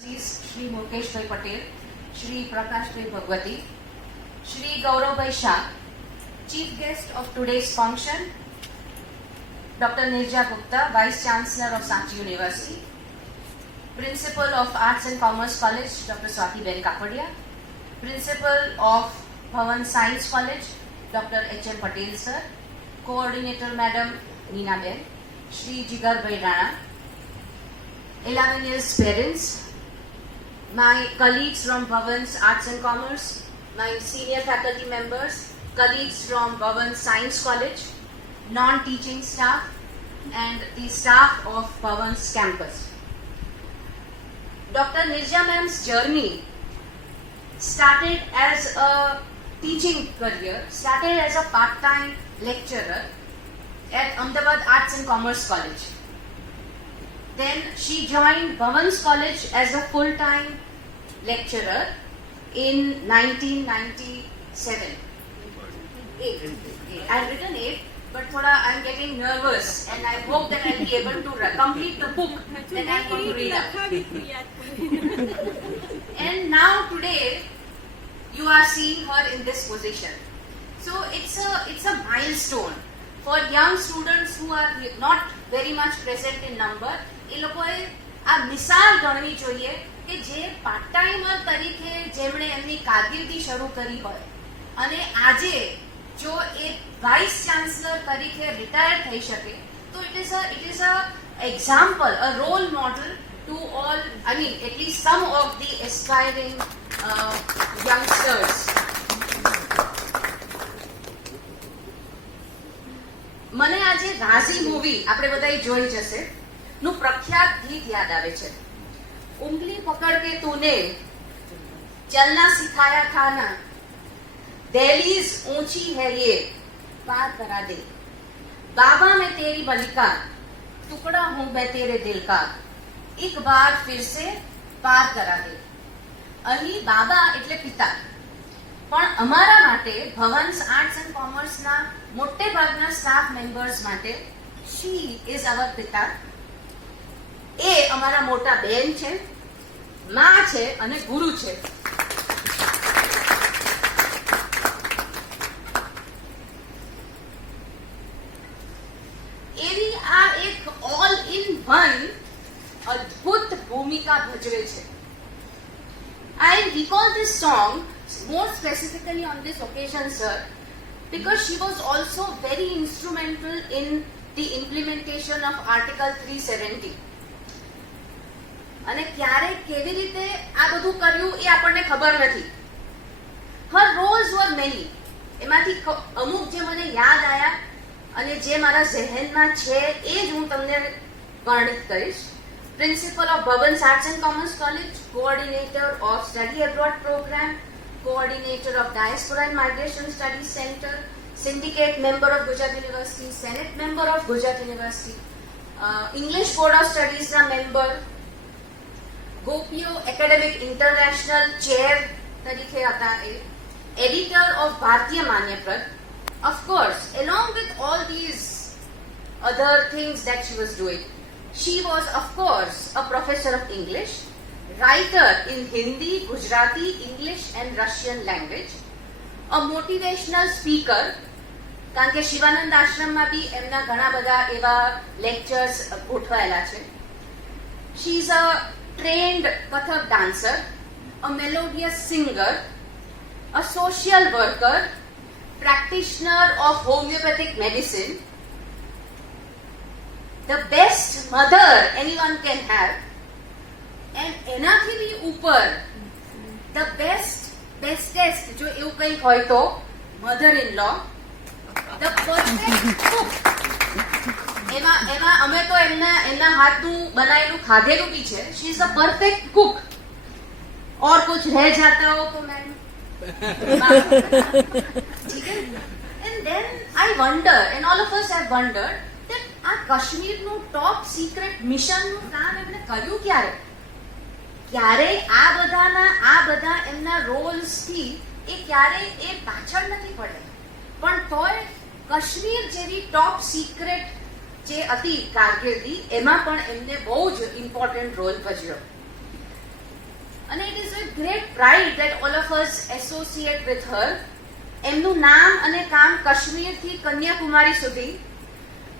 श्री मुकेश भाई पटेल, श्री प्रकाश भाई भगवती, श्री गौरव भाई Shah, chief guest of today's function, Dr. Nirja Gupta, Vice Chancellor of Sanchi University, Principal of Arts and Commerce College, Dr. Swati Ben Kapadia, Principal of Bhavan Science College, Dr. H.M. Patel Sir, Coordinator Madam Neena Ben, Shri Jigar Bhai Rana, 11 years parents, my colleagues from Bhavan's Arts and Commerce, my senior faculty members, colleagues from Bhavan Science College, non-teaching staff, and the staff of Bhavan's campus. Dr. Nirja ma'am's journey started as a teaching career, started as a part-time lecturer at Ahmedabad Arts and Commerce College. Then she joined Bhavan's College as a full-time lecturer in 1997. I've written 8, but I'm getting nervous and I hope that I'll be able to complete the book that I'm going to read out. And now today, you are seeing her in this position. So it's a milestone for young students who are not very much present in number. એ લોકોએ આ મિસાલ ગણવી જોઈએ કે જે part timer તરીકે જેમણે એમની કારકિર્દી શરૂ કરી હોય અને આજે જો એ વાઇસ ચાન્સલર તરીકે રિટાયર થઈ શકે તો it is a example, a role model to all, I mean at least some of the aspiring youngsters. મને આજે રાઝી મૂવી આપણે બધાએ જોઈ જશે નું પ્રખ્યાત ગીત યાદ આવે છે. ઉંગલી પકડ કે તૂને ચલના સિખાયા था ना, दहलीज ऊंची है ये पार करा दे, बाबा मैं तेरी मलिका, टुकड़ा हूं मैं तेरे दिल का, एक बार फिर से पार करा दे. અહીં બાબા એટલે પિતા, પણ અમારા માટે ભવન્સ આર્ટ્સ એન્ડ કોમર્સના મોટે ભાગના સ્ટાફ મેમ્બર્સ માટે શી ઇઝ અવર પિતા. એ અમારા મોટા બેન છે, માં છે અને ગુરુ છે. એવી આ એક ઓલ ઇન વન અદ્ભુત ભૂમિકા ભજવે છે. I recall this song more specifically on this occasion, sir, because she was also very instrumental in the implementation of Article 370. અને ક્યારે કેવી રીતે આ બધું કર્યું એ આપણને ખબર નથી. Her roles were many. એમાંથી અમુક જે મને યાદ આયા અને જે મારા ઝહેનમાં છે એ જ હું તમને વર્ણિત કરીશ. Principal of Bhavan's Arts and Commerce College, Coordinator of Study Abroad Program, Coordinator of Diaspora and Migration Studies Center, Syndicate Member of Gujarat University, Senate Member of Gujarat University, English Board of Studies na Member, Gopio Academic International Chair તરીકે હતા એ, Editor of Bharatiya Manyaprad. Of course, along with all these other things that she was doing, she was of course a professor of English, writer in Hindi, Gujarati, English and Russian language, a motivational speaker, કારણ કે શિવાનંદ આશ્રમમાં બી એમના ઘણા બધા એવા lectures ગોઠવાયેલા છે. She is a trained Kathak dancer, a melodious singer, a social worker, practitioner of homeopathic medicine, the best mother anyone can have, and એનાથી બી ઉપર the bestest જો એવું કંઈક હોય તો mother in law, the perfect cook. એમાં અમે તો એમના હાથનું બનાવેલું ખાધેલું બી છે. She is a perfect cook. और कुछ रह जाता हो तो मैम ठीक है. And then I wonder, and all of us have wondered, that આ કાશ્મીરનું ટોપ સિક્રેટ મિશનનું કામ એમણે કર્યું ક્યારે આ બધા એમના રોલ્સથી એ ક્યારે એ પાછળ નથી પડે, પણ તોય કાશ્મીર જેવી ટોપ સિક્રેટ જે હતી કારકિર્દી એમાં પણ એમને બહુ જ ઇમ્પોર્ટન્ટ રોલ ભજવ્યો. અને it is with great pride that all of us associate with her. એમનું નામ અને કામ કાશ્મીરથી કન્યાકુમારી સુધી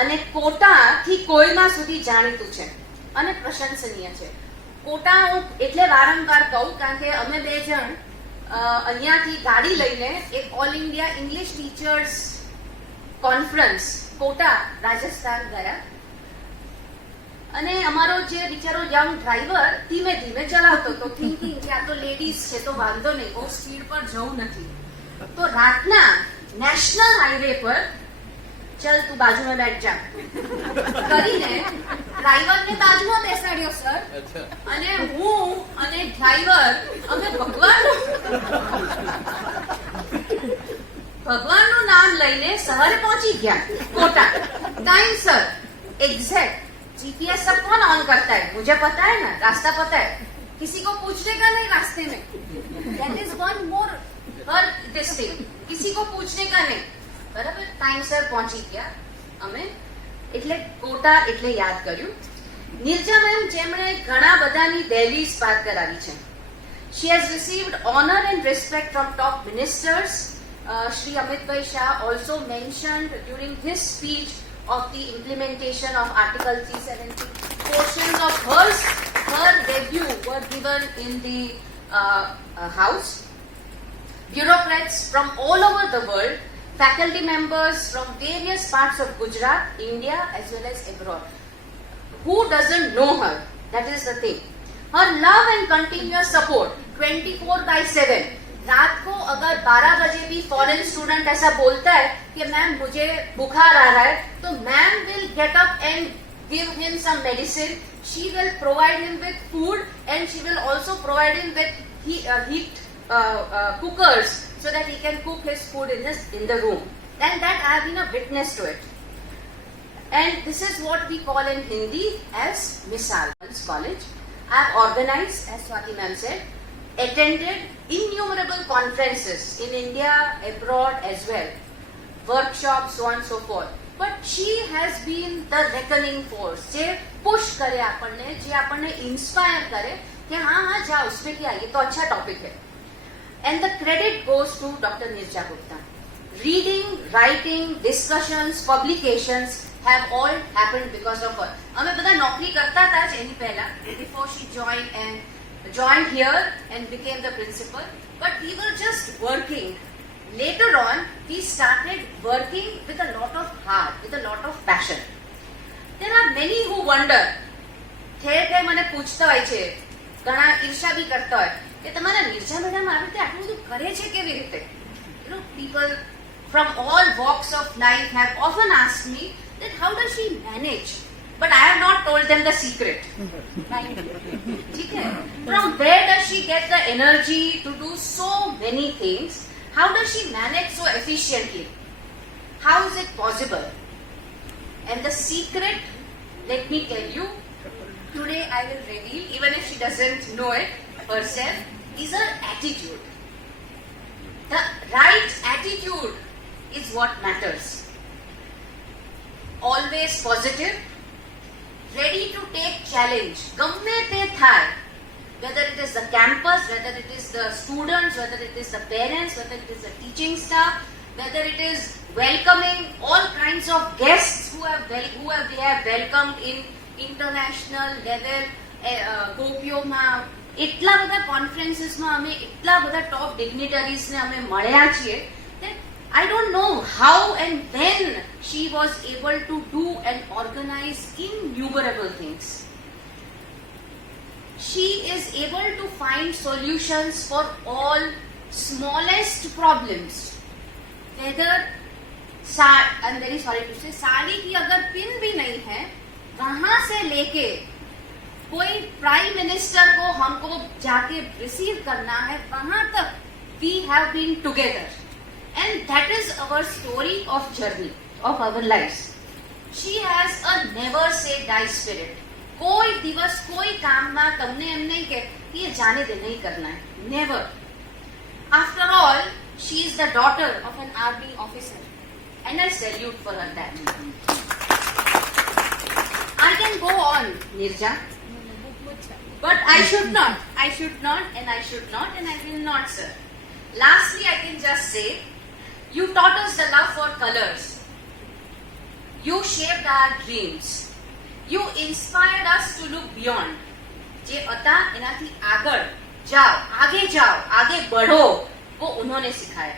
અને કોટાથી કોઈમા સુધી જાણીતું છે અને પ્રશંસનીય છે. કોટા હું એટલે વારંવાર કહું કારણ કે અમે બે જણ અહીંયાથી ગાડી લઈને એક all India English teachers conference Kota Rajasthan ગયા અને અમારો જે બિચારો યંગ ડ્રાઈવર ધીમે ધીમે ચલાવતો હતો થિંકિંગ કે આ તો લેડીઝ છે તો વાંધો નહીં, બહુ સ્પીડ પર જવું નથી. તો રાતના નેશનલ હાઈવે પર ચલ તું બાજુમાં બેઠ જા કરીને ડ્રાઈવરને બાજુમાં બેસાડ્યો સર, અને હું અને ડ્રાઈવર અમે ભગવાનનું નામ લઈને શહેર પહોંચી ગયા Kota time sir exact. GPS सब कौन ऑन करता है? मुझे पता है ना, रास्ता पता है, किसी को पूछने का नहीं रास्ते में. That is one more her this thing, किसी को पूछने का नहीं. बराबर टाइम सर पहुंची ગયા અમે, એટલે કોટા એટલે યાદ કર્યું. નિર્જા મેમ જેમણે ઘણા બધાની દહેલીઝ પાર કરાવી છે. She has received honor and respect from top ministers. Shri Amitbhai Shah also mentioned during his speech of the implementation of Article 370. Portions of her debut were given in the House. Bureaucrats from all over the world, faculty members from various parts of Gujarat, India as well as abroad. Who doesn't know her? That is the thing. Her love and continuous support 24/7. रात को अगर 12 बजे भी foreign student ऐसा बोलता है कि ma'am मुझे बुखार आ रहा है, तो ma'am will get up and give him some medicine. She will provide him with food and she will also provide him with heat cookers so that he can cook his food in the room. And that I have been a witness to it. And this is what we call in Hindi as Misal College. I have organized, as Swati ma'am said, attended innumerable conferences in India, abroad as well, workshops, so on and so forth. But she has been the reckoning force, J push करे आपने, जे आपने inspire करे कि हाँ हाँ जाओ उसमें क्या, ये तो अच्छा टॉपिक है. And the credit goes to Dr. Nirja Gupta. Reading, writing, discussions, publications have all happened because of her. हमें पता नौकरी करता था जेनी पहला before she joined here and became the principal, but we were just working. Later on, we started working with a lot of heart, with a lot of passion. There are many who wonder. ઠેર મને પૂછતા હોય છે, ઘણા ઈર્ષા બી કરતા હોય કે તમારા નિર્જા મેડમ આવી રીતે આટલું બધું કરે છે કેવી રીતે? You know, people from all walks of life have often asked me that how does she manage? But I have not told them the secret. ठीक है? From where does she get the energy to do so many things? How does she manage so efficiently? How is it possible? And the secret, let me tell you, today I will reveal, even if she doesn't know it herself, is her attitude. The right attitude is what matters. Always positive, ready to take challenge. Gamme te thai. Whether it is the campus, whether it is the students, whether it is the parents, whether it is the teaching staff, whether it is welcoming all kinds of guests who they have welcomed in international level. ગોપીઓમાં એટલા બધા કોન્ફરન્સીસમાં અમે એટલા બધા ટોપ ડિગ્નિટરીઝને અમે મળ્યા છીએ that I don't know how and when she was able to do and organize innumerable things. She is able to find solutions for all smallest problems. Whether I'm very sorry to say, sari की अगर pin भी नहीं है, वहां से लेके कोई prime minister को हमको जाके रिसीव करना है, वहां तक we have been together. And that is our story of journey of our lives. She has a never say die spirit. कोई दिवस कोई काम ना तमने एम नहीं के ये जाने दे नहीं करना है, never. After all, she is the daughter of an army officer and I salute for her that. I can go on, Nirja. But I should not. I should not, and I should not, and I will not, sir. Lastly, I can just say, you taught us the love for colors. You shaped our dreams. You inspired us to look beyond. જે હતા એનાથી આગળ જાઓ, આગે बढ़ो, वो उन्होंने सिखाया.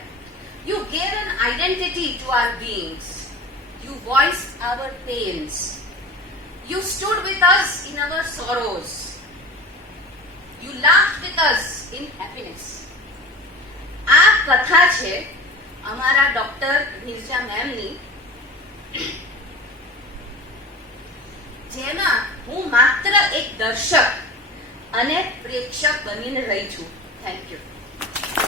You gave an identity to our beings. You voiced our pains. You stood with us in our sorrows. You laughed with us in happiness. આ કથા છે અમારા ડોક્ટર મિર્ઝા મેમની, જેમાં હું માત્ર એક દર્શક અને પ્રેક્ષક બનીને રહી છું. Thank you.